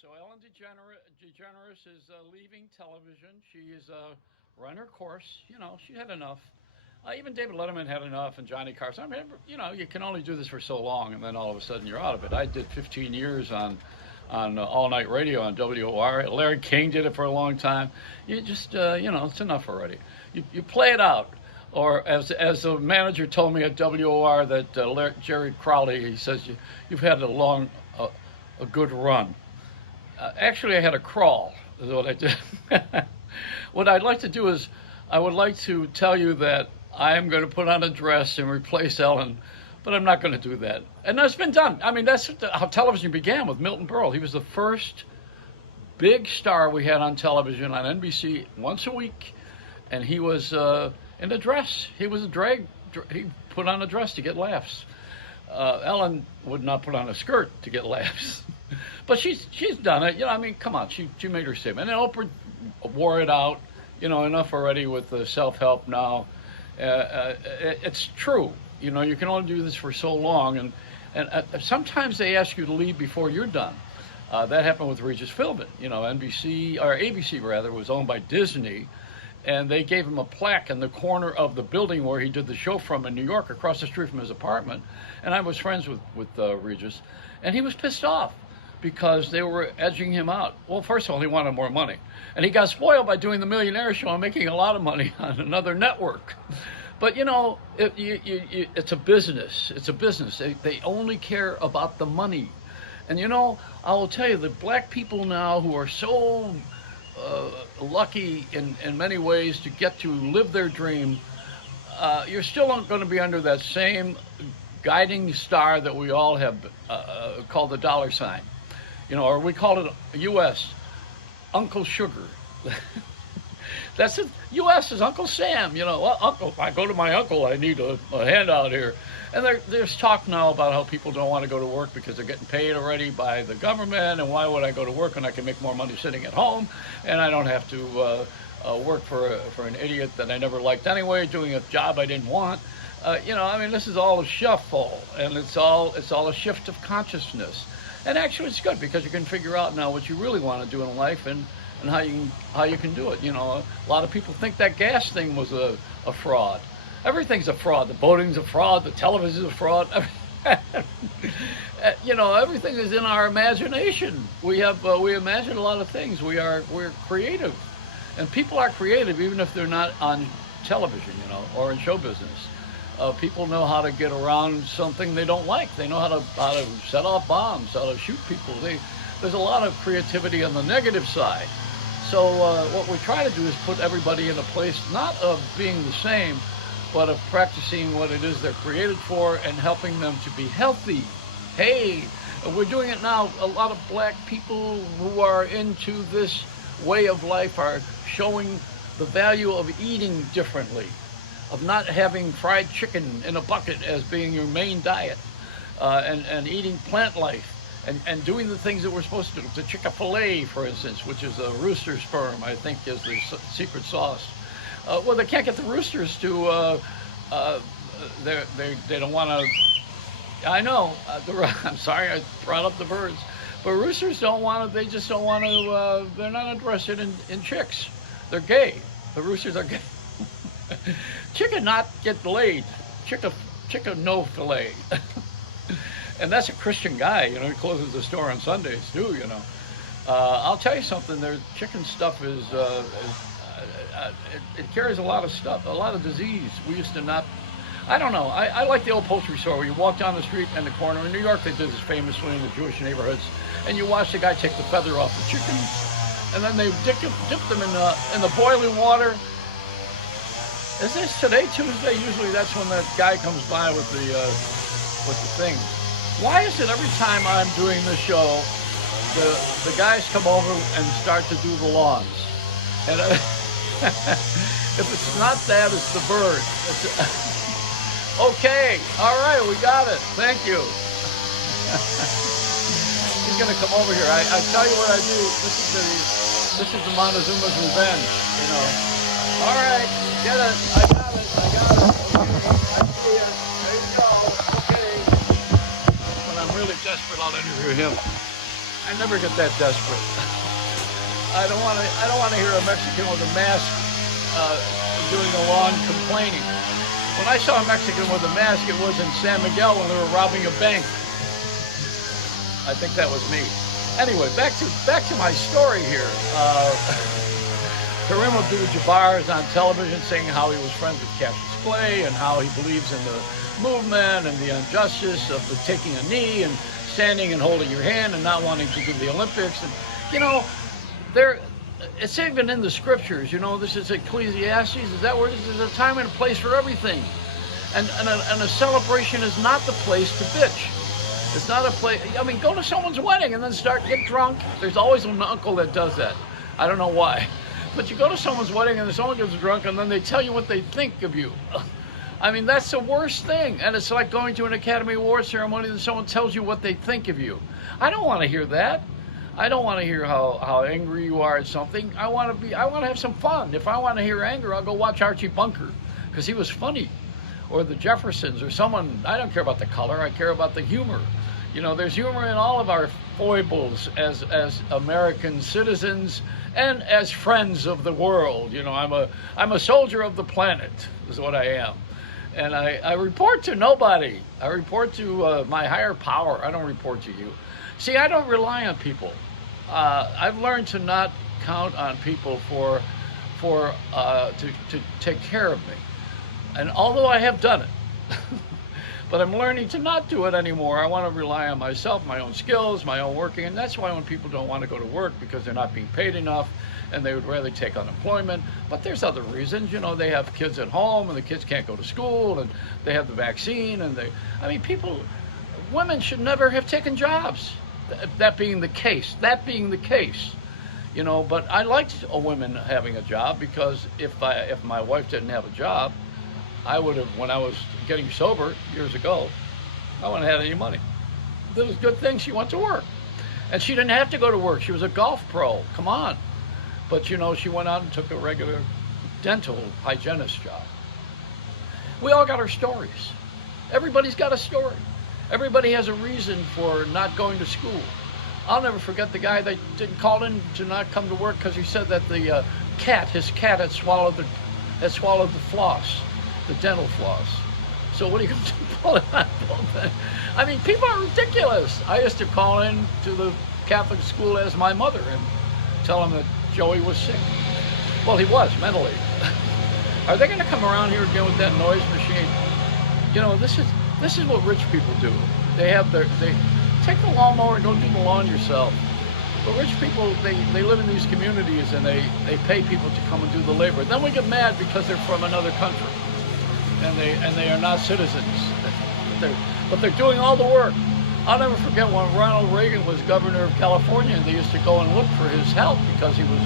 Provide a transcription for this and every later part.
So Ellen DeGeneres is leaving television. She is run her course. You know, she had enough. Even David Letterman had enough, and Johnny Carson. I mean, you know, you can only do this for so long, and then all of a sudden you're out of it. I did 15 years on all night radio on WOR. Larry King did it for a long time. You just you know, it's enough already. You play it out. Or as the manager told me at WOR that Jerry Crowley, he says you've had a good run. Actually, I had a crawl. Is what I did. What I'd like to do is, I would like to tell you that I am going to put on a dress and replace Ellen, but I'm not going to do that. And that's been done. I mean, that's how television began with Milton Berle. He was the first big star we had on television on NBC once a week, and he was in a dress. He was a drag. He put on a dress to get laughs. Ellen would not put on a skirt to get laughs. But she's done it. You know, I mean, come on, she made her statement. And Oprah wore it out. You know, enough already with the self-help now. It's true. You know, you can only do this for so long, and sometimes they ask you to leave before you're done. That happened with Regis Philbin. You know, NBC or ABC rather was owned by Disney, and they gave him a plaque in the corner of the building where he did the show from in New York, across the street from his apartment. And I was friends with Regis, and he was pissed off because they were edging him out. Well, first of all, he wanted more money. And he got spoiled by doing the Millionaire Show and making a lot of money on another network. But, you know, it's a business. It's a business. They only care about the money. And, you know, I will tell you, the black people now who are so lucky in many ways to get to live their dream, you're still not going to be under that same guiding star that we all have called the dollar sign. You know, or we call it U.S. Uncle Sugar. That's it. U.S. is Uncle Sam. You know, well, Uncle. I go to my uncle. I need a handout here. And there's talk now about how people don't want to go to work because they're getting paid already by the government. And why would I go to work when I can make more money sitting at home, and I don't have to work for an idiot that I never liked anyway, doing a job I didn't want. You know, I mean, this is all a shuffle, and it's all a shift of consciousness. And actually, it's good because you can figure out now what you really want to do in life and how you can do it. You know, a lot of people think that gas thing was a fraud. Everything's a fraud. The voting's a fraud. The television's a fraud. You know, everything is in our imagination. We imagine a lot of things. We're creative, and people are creative even if they're not on television, you know, or in show business. People know how to get around something they don't like. They know how to set off bombs, how to shoot people. There's a lot of creativity on the negative side. So what we try to do is put everybody in a place not of being the same, but of practicing what it is they're created for and helping them to be healthy. Hey, we're doing it now. A lot of black people who are into this way of life are showing the value of eating differently, of not having fried chicken in a bucket as being your main diet, and eating plant life, and doing the things that we're supposed to do. The Chick-fil-A, for instance, which is a rooster sperm, I think is the secret sauce. Well, they can't get the roosters to, they don't want to, I know, I'm sorry I brought up the birds, but roosters don't want to, they just don't want to, they're not interested in chicks. They're gay. The roosters are gay. Chicken not get laid. Chicken no fillet. And that's a Christian guy, you know, he closes the store on Sundays too, you know. I'll tell you something, their chicken stuff is it carries a lot of stuff, a lot of disease. We used to not, I don't know, I like the old poultry store where you walk down the street and the corner. In New York they did this famously in the Jewish neighborhoods, and you watch the guy take the feather off the chicken, and then they dip them in the boiling water. Is this today, Tuesday? Usually that's when that guy comes by with the thing. Why is it every time I'm doing this show, the guys come over and start to do the lawns? And if it's not that, it's the bird. Okay, all right, we got it. Thank you. He's gonna come over here. I tell you what I do. This is the Montezuma's revenge. You know. All right, get it. I got it. Okay, I see it. There you go. Okay. When I'm really desperate, I'll interview him. I never get that desperate. I don't want to. I don't want to hear a Mexican with a mask doing the lawn complaining. When I saw a Mexican with a mask, it was in San Miguel when they were robbing a bank. I think that was me. Anyway, back to my story here. Kareem Abdul-Jabbar is on television saying how he was friends with Cassius Clay and how he believes in the movement and the injustice of the taking a knee and standing and holding your hand and not wanting to do the Olympics. And it's even in the scriptures. This is Ecclesiastes. Is that where there's a time and a place for everything? And a celebration is not the place to bitch. It's not a place. I mean, go to someone's wedding and then get drunk. There's always an uncle that does that. I don't know why. But you go to someone's wedding and someone gets drunk and then they tell you what they think of you. I mean, that's the worst thing. And it's like going to an Academy Award ceremony and someone tells you what they think of you. I don't want to hear that. I don't want to hear how angry you are at something. I want to have some fun. If I want to hear anger, I'll go watch Archie Bunker because he was funny. Or the Jeffersons or someone. I don't care about the color. I care about the humor. There's humor in all of our foibles as American citizens and as friends of the world. I'm a soldier of the planet is what I am. And I report to nobody. I report to my higher power. I don't report to you. See, I don't rely on people. I've learned to not count on people to take care of me. And although I have done it, but I'm learning to not do it anymore. I want to rely on myself, my own skills, my own working. And that's why when people don't want to go to work because they're not being paid enough and they would rather take unemployment. But there's other reasons. They have kids at home and the kids can't go to school and they have the vaccine and women should never have taken jobs. That being the case. But I liked a woman having a job because if my wife didn't have a job, I would have, when I was getting sober years ago, I wouldn't have had any money. It was a good thing she went to work. And she didn't have to go to work. She was a golf pro. Come on. But, she went out and took a regular dental hygienist job. We all got our stories. Everybody's got a story. Everybody has a reason for not going to school. I'll never forget the guy that didn't call in to not come to work because he said that his cat had swallowed the floss. The dental floss. So what are you going to do? I mean, people are ridiculous. I used to call in to the Catholic school as my mother and tell them that Joey was sick. Well, he was mentally. Are they going to come around here again with that noise machine? This is what rich people do. They take the lawnmower and go do the lawn yourself. But rich people, they live in these communities and they pay people to come and do the labor. Then we get mad because they're from another country. And they are not citizens, but they're doing all the work. I'll never forget when Ronald Reagan was governor of California, and they used to go and look for his help because he was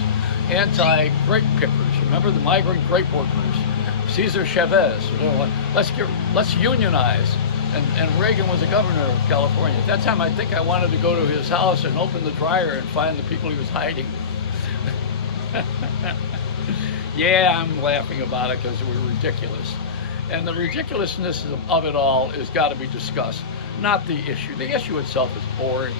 anti-grape pickers. Remember the migrant grape workers? Cesar Chavez. Let's unionize. And Reagan was the governor of California. At that time, I think I wanted to go to his house and open the dryer and find the people he was hiding. Yeah, I'm laughing about it because we're ridiculous. And the ridiculousness of it all has got to be discussed, not the issue. The issue itself is boring.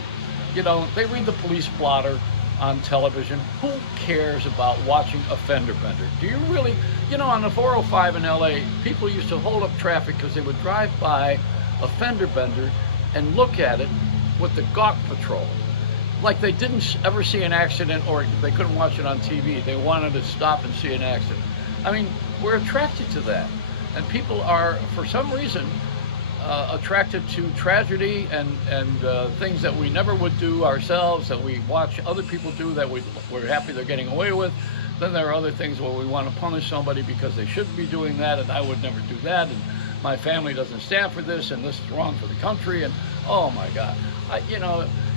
They read the police blotter on television. Who cares about watching a fender bender? Do you really? On the 405 in LA, people used to hold up traffic because they would drive by a fender bender and look at it with the Gawk Patrol. Like they didn't ever see an accident or they couldn't watch it on TV. They wanted to stop and see an accident. I mean, we're attracted to that. And people are, for some reason, attracted to tragedy and things that we never would do ourselves, that we watch other people do that we're happy they're getting away with. Then there are other things where we want to punish somebody because they shouldn't be doing that, and I would never do that, and my family doesn't stand for this, and this is wrong for the country, and oh my God.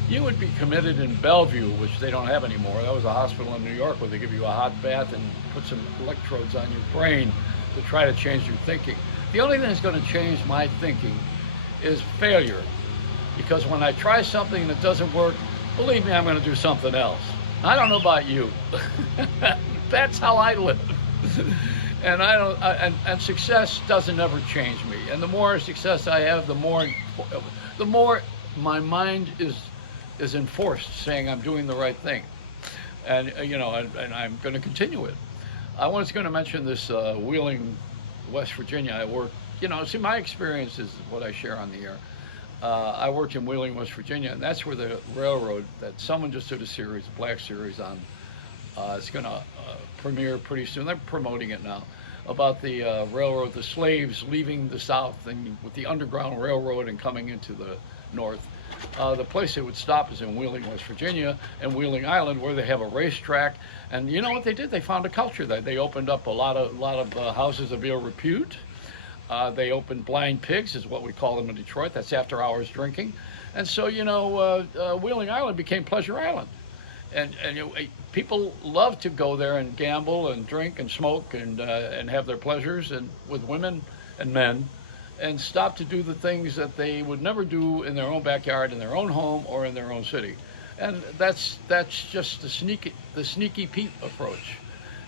You would be committed in Bellevue, which they don't have anymore. That was a hospital in New York where they give you a hot bath and put some electrodes on your brain to try to change your thinking. The only thing that's going to change my thinking is failure. Because when I try something and it doesn't work, believe me, I'm going to do something else. I don't know about you. That's how I live. And and success doesn't ever change me. And the more success I have, the more my mind is is enforced, saying I'm doing the right thing, and and I'm going to continue it. I was going to mention this Wheeling, West Virginia. I worked, see, my experience is what I share on the air. I worked in Wheeling, West Virginia, and that's where the railroad that someone just did a series, Black Series on. It's going to premiere pretty soon. They're promoting it now about the railroad, the slaves leaving the South and with the Underground Railroad and coming into the North. The place they would stop is in Wheeling, West Virginia, and Wheeling Island, where they have a racetrack. And you know what they did? They found a culture there. They opened up a lot of houses of ill repute. They opened blind pigs, is what we call them in Detroit. That's after hours drinking. And so, Wheeling Island became Pleasure Island. And people love to go there and gamble and drink and smoke and have their pleasures and with women and men, and stop to do the things that they would never do in their own backyard, in their own home, or in their own city. And that's just the sneaky Pete approach.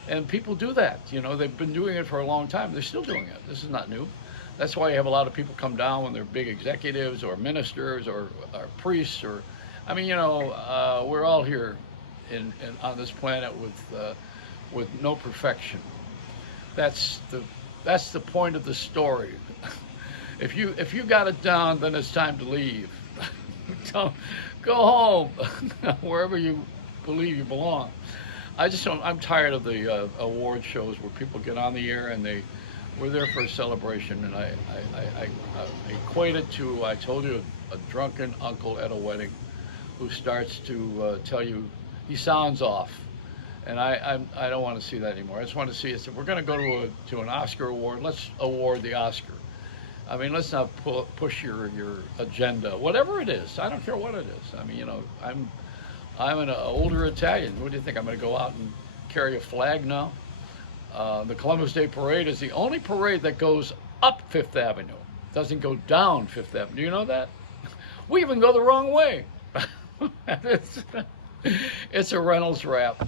And people do that. They've been doing it for a long time. They're still doing it. This is not new. That's why you have a lot of people come down when they're big executives or ministers or priests or, we're all here on this planet with no perfection. That's the point of the story. If you got it down, then it's time to leave. Go home, wherever you believe you belong. I'm tired of the award shows where people get on the air and we're there for a celebration, and I equate it to, I told you, a drunken uncle at a wedding who starts to tell you he sounds off. And I don't want to see that anymore. I just want to see if we're going to go to an Oscar award, let's award the Oscar. I mean, let's not push your agenda, whatever it is. I don't care what it is. I mean, I'm an older Italian. What do you think? I'm going to go out and carry a flag now? The Columbus Day Parade is the only parade that goes up Fifth Avenue. Doesn't go down Fifth Avenue. Do you know that? We even go the wrong way. It's a Reynolds Wrap.